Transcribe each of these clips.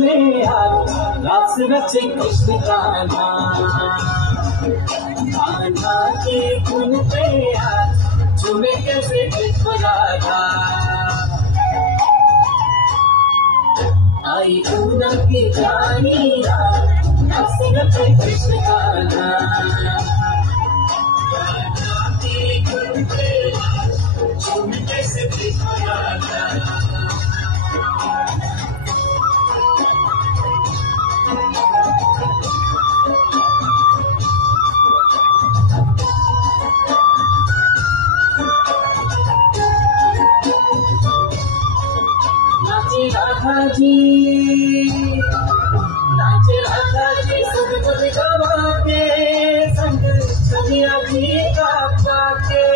में रास रचे कृष्ण कान्हा, कान्हा के धुन पे झूमे कैसे कृष्ण राधा। आई पूनम की जानी रास रचे कृष्ण कान्हा, कान्हा के धुन पे झूमे कैसे कृष्ण राधा। राधा जी सुध बुध गवा के संग सनिया भी कापा के।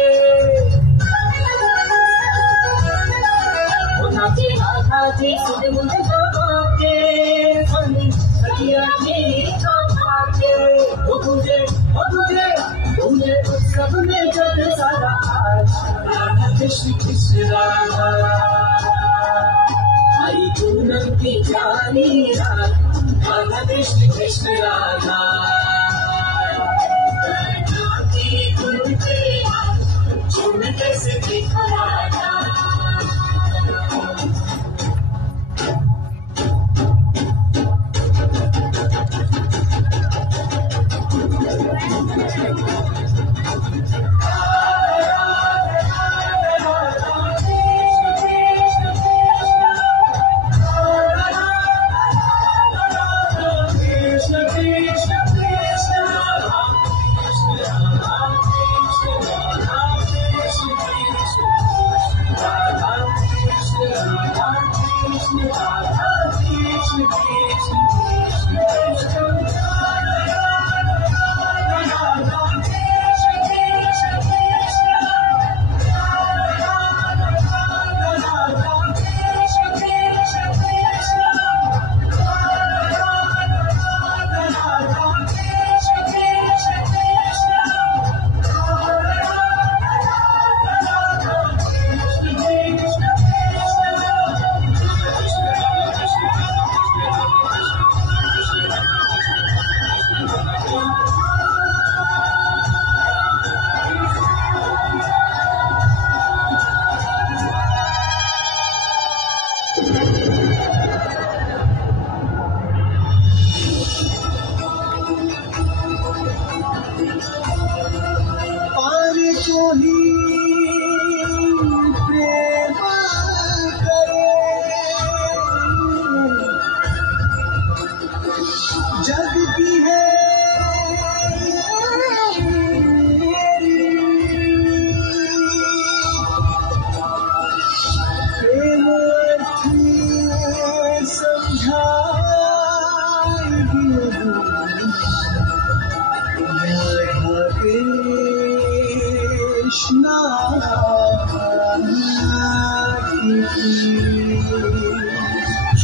नाचे राधा जी सुध बुध गवा के संग सनिया भी कापा के। तुझे उत्सव में जब सारा राधा कृष्ण कृष्ण राधा। आई पूनम की जानी राधा कृष्ण कृष्ण राधा। झूमे कैसे कृष्ण राधा।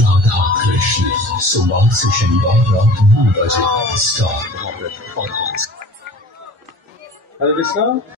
राधा कृष्ण सोमवार से शनिवार रात 9 बजे स्टार पॉडकास्ट। हरे कृष्णा।